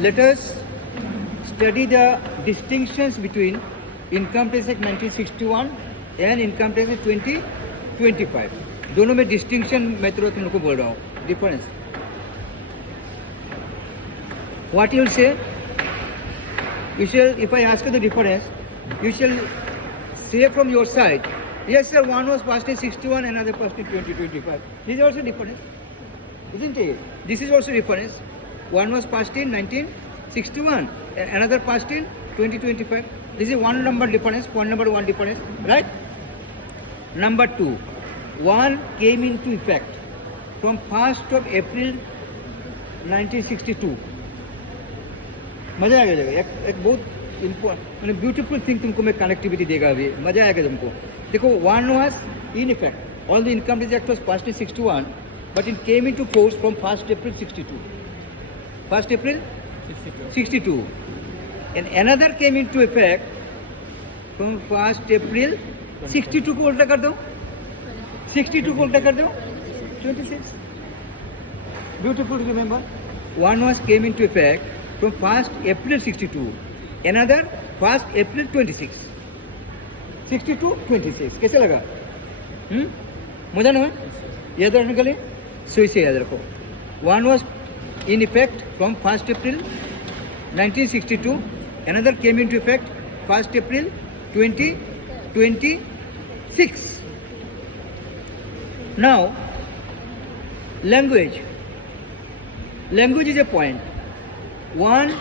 let us study the distinctions between income tax act 1961 and income tax act 2025. दोनों में distinction मैं तुम लोग को बोल रहा हूँ, difference. What you will say? You shall, if I ask you the difference, you shall say from your side, yes sir, one was passed in 61, another passed in 2025. This is also difference, isn't it? This is also difference. One was passed in 1961, another passed in 2025. This is one number difference, point number one difference, right? Number two, one came into effect from 1st of April 1962. मजा आएगा. एक बहुत important beautiful thing तुमको मैं connectivity देगा अभी, मजा आएगा तुमको. देखो, one was in effect, all the income tax act was passed in 61, but it came into force from 1st April 62. 1st April 62. And another came into effect from 1st April 62 को उल्टा कर दो, 62 को उल्टा कर दो 26. Beautiful, remember. One was came into effect from 1st April 62, another 1st April 26. 62, 26. कैसे लगा? मजा ना है? याद रखने के लिए सो इसे याद रखो. One was in effect from 1st April 1962, another came into effect 1st April 2026. Now, language. Language is a point. One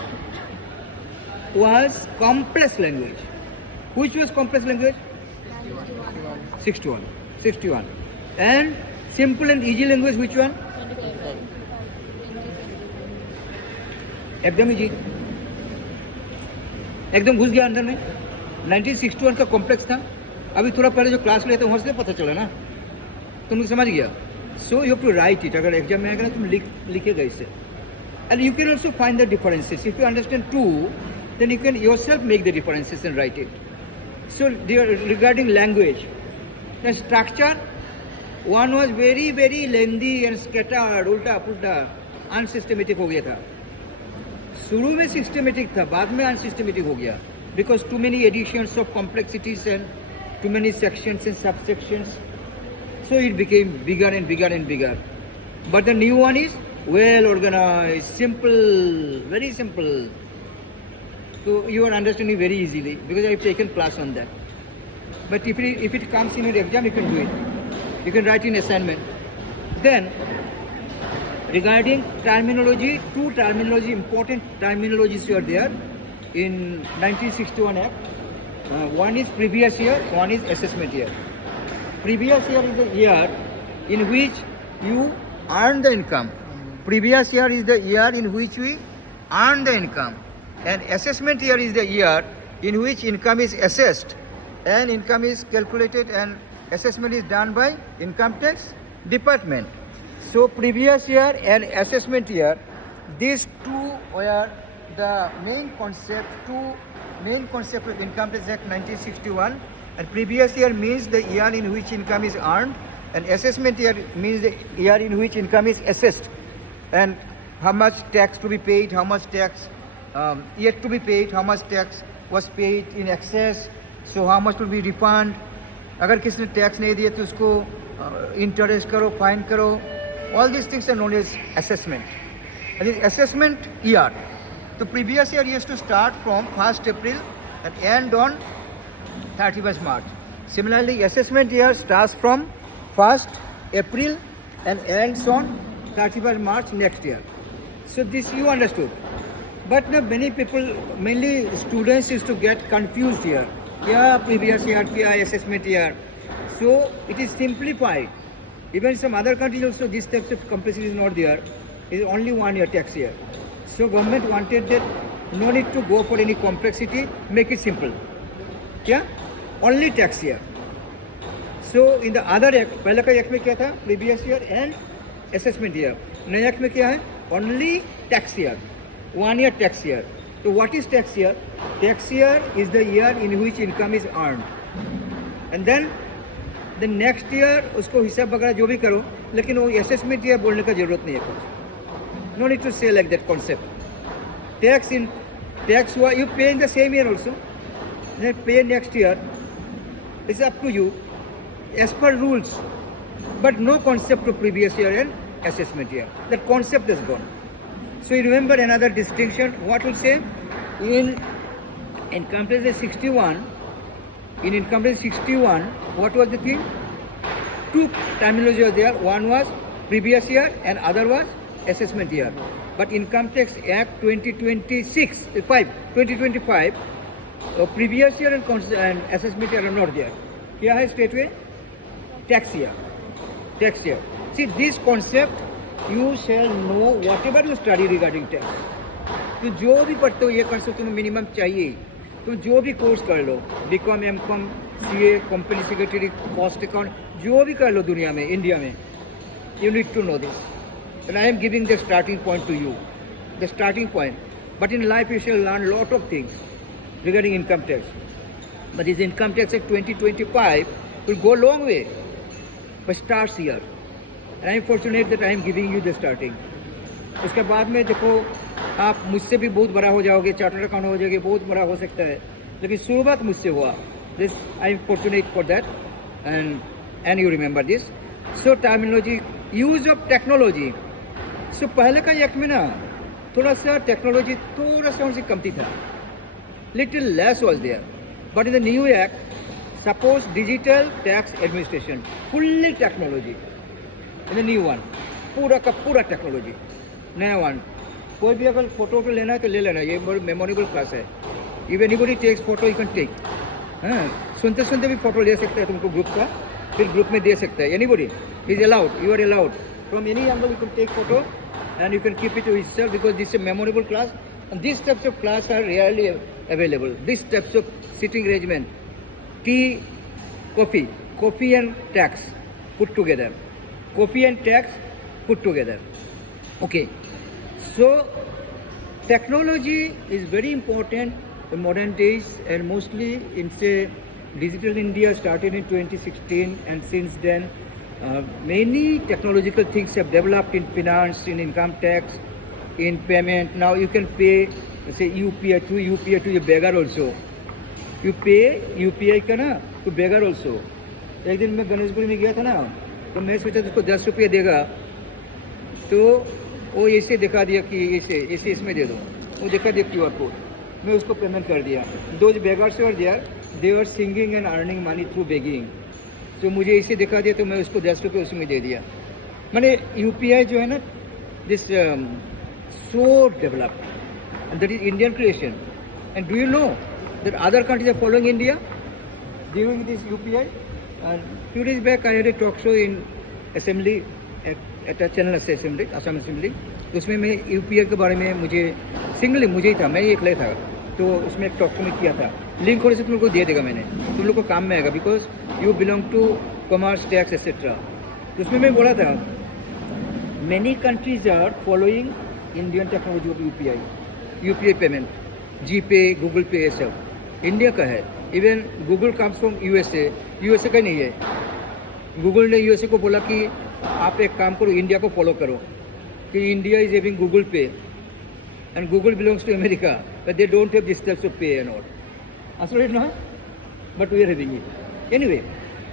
was complex language. Which was complex language? 61. 61. And simple and easy language, which one? एकदम easy, एकदम घुस गया अंदर में. 1961 का complex था. अभी थोड़ा पहले जो क्लास लिया था वहाँ से पता चला ना, तुम समझ गया. So you have to write it. अगर एग्जाम में आएगा ना तुम लिखेगा इसे. And you can also find the differences. If you understand two, then you can yourself make the differences and write it. So regarding language, the structure, one was very very lengthy and scattered, उल्टा पुल्टा, unsystematic हो गया था. शुरू में systematic था, बाद में unsystematic हो गया, because too many additions of complexities and too many sections and subsections. So it became bigger and bigger and bigger. But the new one is well organized, simple, very simple. So you are understanding very easily because I have taken class on that. But if it comes in your exam, you can do it. You can write in assignment. Then regarding terminology, two terminology, important terminologies are there in 1961 Act. One is previous year, one is assessment year. Previous year is the year in which you earn the income. Previous year is the year in which we earn the income, and assessment year is the year in which income is assessed and income is calculated and assessment is done by income tax department. So previous year and assessment year, these two were the main concept, two main concepts of Income Tax Act 1961. And previous year means the year in which income is earned, and assessment year means the year in which income is assessed, and how much tax to be paid, how much tax yet to be paid, how much tax was paid in excess, so how much will be refund. अगर किसी ने tax नहीं दिया तो उसको interest करो, fine करो. All these things are known as assessment. And this assessment year, the previous year used to start from 1st April and end on 31st March. Similarly, assessment year starts from 1st April and ends on 31st March next year. So this you understood. But many people, mainly students, used to get confused here. Yeah, previous year, yeah, assessment year. So it is simplified. Even some other countries also this types of complexity is not there. It is only 1 year tax year. So government wanted that no need to go for any complexity, make it simple. Yeah, only tax year. So in the other act, पहले का act में क्या था? Previous year and assessment year. नया act में क्या है? Only tax year, 1 year tax year. So what is tax year? Tax year is the year in which income is earned, and then the next year उसको हिसाब वगैरह जो भी करो, लेकिन वो assessment year बोलने का जरूरत नहीं है. No need to say like that concept. tax हुआ, you pay in the same year also, then pay next year. It's up to you, as per rules, but no concept of previous year and assessment year. That concept is gone. So you remember another distinction. What will say in income tax 61? In income tax 61, what was the thing? Two terminology were there. One was previous year and other was assessment year. But Income Tax Act 2025, previous year and assessment year are not there. क्या है straight way? Tax year. Tax year. See this concept, you shall know whatever you study regarding tax. तो जो भी पढ़ते हो ये कर सकते हो, तुम्हें मिनिमम चाहिए. तुम जो भी कोर्स कर लो, BCom, MCom, CA, company secretary, cost account, जो भी कर लो दुनिया में, इंडिया में, you need to know this. And I am giving the starting point to you, the starting point. But in life you shall learn lot of things regarding income tax. But this Income Tax Act 2025 will go a long way, but starts here. And I am fortunate that I am giving you the starting. उसके बाद में देखो आप मुझसे भी बहुत बड़ा हो जाओगे, चार्टर्ड अकाउंट हो जाओगे, बहुत बड़ा हो सकता है, लेकिन शुरुआत मुझसे हुआ. This I am fortunate for that, and you remember this. So terminology, use of technology. So पहले का एक्ट में ना थोड़ा सा टेक्नोलॉजी थोड़ा सा उनसे कमती था, little less was there. But in the new act, suppose digital tax administration, fully technology in the new one, पूरा का पूरा टेक्नोलॉजी, नया वन. कोई भी अगर फोटो तो लेना है तो ले लेना, ये मेमोरेबल क्लास है. If anybody takes photo you can take. सुनते सुनते भी फोटो ले सकते हैं तुमको ग्रुप का, फिर ग्रुप में दे सकते हैं. Anybody is allowed, you are allowed. From any angle you can take photo and you can keep it to yourself, because this is a memorable class, and these types of class are rarely available. These types of sitting arrangement, tea, coffee and tax put together. Coffee and tax put together. Okay. So technology is very important in modern days, and mostly in say Digital India started in 2016, and since then many technological things have developed in finance, in income tax, in payment. Now you can pay, say UPI, through UPI to your beggar also. You pay UPI का ना to beggar also. एक दिन मैं गणेशपुरी में गया था ना, तो मैं सोचा उसको 10 रुपये देगा, तो वो ऐसे दिखा दिया कि ऐसे इसमें दे दो, वो दिखा दिया QR कोड, मैं उसको पेमेंट कर दिया. Those beggars were there, they were singing and earning money through begging. तो मुझे इसे दिखा दिया तो मैं उसको 10 रुपये उसमें दे दिया. मैंने UPI जो है ना, this so developed, and that is Indian creation. And do you know that other countries are following India during this UPI. Few days back I had a talk show in assembly at a channel assembly, Assam Assembly. उसमें मैं UPI के बारे में, मुझे singly मुझे ही था, मैं ही अकेले था, तो उसमें एक टॉक शो में किया था. लिंक थोड़े से तुम लोग को दे देगा मैंने, तुम लोग को काम में आएगा, because you belong to commerce, tax etcetera. तो उसमें मैं बोला था many countries are following Indian technology of UPI payment, GPay, Google pay, ये सब इंडिया का है. Even Google comes from USA का नहीं है. गूगल ने USA को बोला कि आप एक काम करो, इंडिया को फॉलो करो, कि इंडिया इज हैविंग गूगल पे and Google belongs to America, but they don't have this types of pay and all. Absolutely not, but we are having it. Anyway,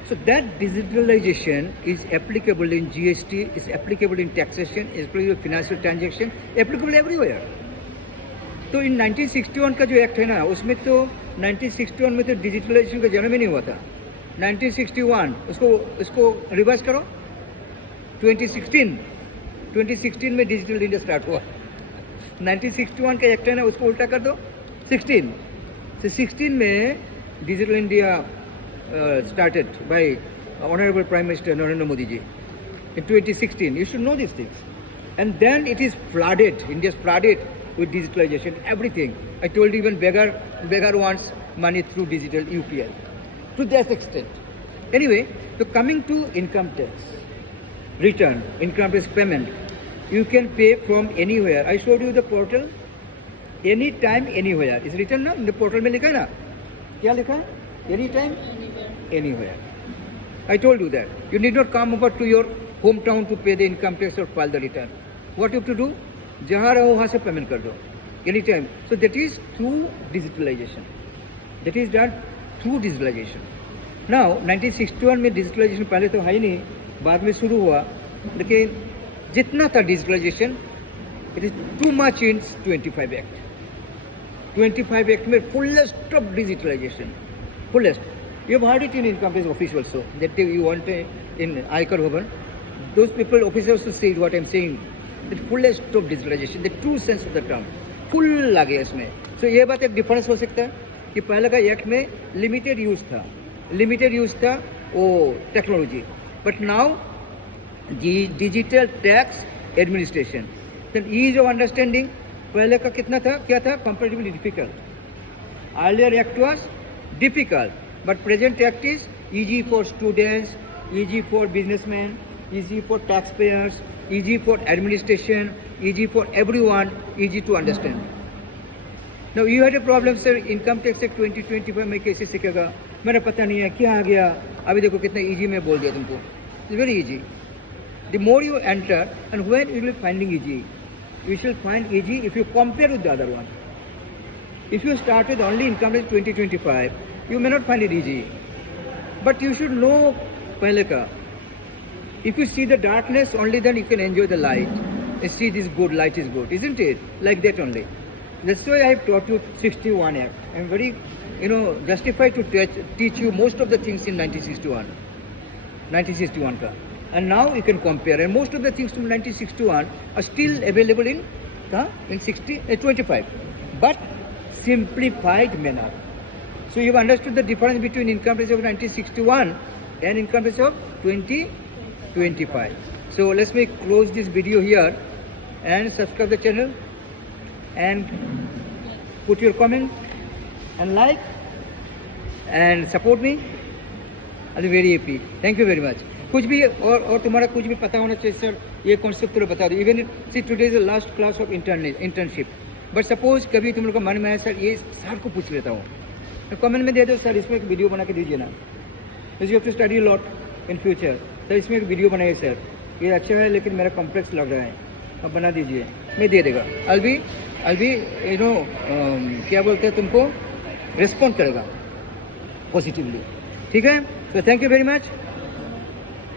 so that digitalization is applicable in GST, is applicable in taxation, is applicable in financial transaction, applicable everywhere. तो in 1961 का जो act है ना, उसमें तो 1961 में तो digitalisation का जन्म ही नहीं हुआ था. 1961 उसको रिवर्स करो, 2016 में डिजिटल इंडिया स्टार्ट हुआ. 1961 का एक्ट है ना, उसको उल्टा कर दो 16. तो 16 में digital India started by Honorable Prime Minister Narendra Modi ji in 2016. You should know these things. And then it is flooded, India is flooded with digitalization, everything. I told you, even beggar wants money through digital UPI, to that extent. Anyway, so coming to income tax return, income tax payment, you can pay from anywhere. I showed you the portal, anytime, anywhere. Is written ना, in the portal में लिखा है ना, क्या लिखा है? Anytime, anywhere. I told you that. You need not come over to your hometown to pay the income tax or file the return. What you have to do? जहाँ रहो वहाँ से पेमेंट कर दो. anytime. So that is through digitalization. That is done through digitalization. Now 1961 में digitalisation पहले तो है ही नहीं, बाद में शुरू हुआ, लेकिन जितना था digitalisation, it is too much in 25 act. 25 act में fullest of digitalization, fullest. You have heard it in income tax office also, that you want in Aikar Bhavan. Those people, officers also say what I am saying, the fullest of digitalization, the true sense of the term, full लगे इसमें. So ये बात एक difference हो सकता है कि पहले का एक्ट में लिमिटेड यूज़ था वो technology, but now digital tax administration, then ease of understanding. पहले का कितना था, क्या था, comparatively difficult. Earlier act was difficult, but present act is easy for students, easy for businessmen, easy for taxpayers, easy for administration, easy for everyone, easy to understand. Now you had a problem sir, income tax act 2025 में कैसे सीखेगा, मेरा पता नहीं है क्या आ गया. अभी देखो कितना इजी में बोल दिया तुमको. It's very easy. The more you enter and when you will finding easy, you shall find easy if you compare with the other one. If you start with only income tax 2025, you may not find it easy. But you should know pehle ka. If you see the darkness, only then you can enjoy the light. And see this good, light is good, isn't it? Like that only. That's why I have taught you 61 Act. I am very, justified to teach you most of the things in 1961 ka. And now you can compare, and most of the things from 1961 are still available in 25, but simplified manner. So you have understood the difference between income tax of 1961 and income tax of 2025. So let's close this video here and subscribe the channel and put your comment and like and support me. I'll be very happy. Thank you very much. कुछ भी और तुम्हारा कुछ भी पता होना चाहिए sir, ये कॉन्सेप्ट तो बता दो. Even see today is the last class of internship, but suppose कभी तुम लोग का मन में है सर ये सर को पूछ लेता हूँ, तो कमेंट में दे दो सर इसमें एक वीडियो बना के दीजिए ना. You have to study lot in future, sir इसमें एक वीडियो बनाइए सर, ये अच्छा है लेकिन मेरा कॉम्प्लेक्स लग रहा है, अब बना दीजिए, मैं दे देगा. I'll be क्या बोलते हैं तुमको, रिस्पॉन्ड करेगा पॉजिटिवली. ठीक है, तो थैंक यू वेरी मच.